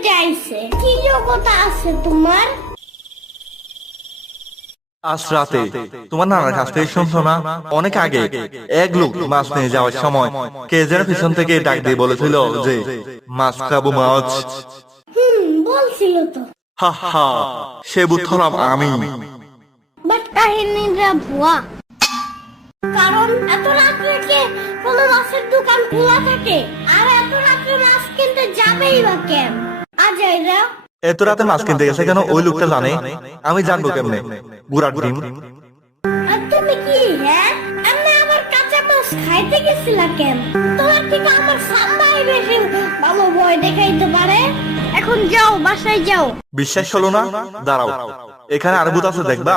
হেঁটে আইছে। কি যোগ্যতা আছে তোমার? আজ রাতে তোমার নানার কাছ থেকে শুনছো না, অনেক আগে এক লোক মাছ নিয়ে যাওয়ার সময় কে যেন পিছন থেকে ডাক দিয়ে বলেছিল যে মাছ খাবো মাছ। বলছিল তো। হা হা, সে ভূত হলাম আমি। বাট কাহিনীটা ভুয়া। কারণ এত রাত্রে কে কোনো মাছের দোকান খোলা থাকে? আর এত রাত্রে মাছ কিনতে যাবেই বা কেন? আজাইরা এত রাতে মাছ কিনতে গেছে কেন ওই লোকটা জানে, আমি জানবো কেমনে? বুড়ার ডিম। আর তুমি কি এমনি আমার কাঁচা মাছ খাইতে গেছিলা কেন? তোমার থেকে আমার সাম্বাই বেশি ভালো ভয় দেখাইতে পারে। এখন যাও, বাসায় যাও। বিশ্বাস হলো না? দাঁড়াও, এখানে আর ভূত আছে দেখবা।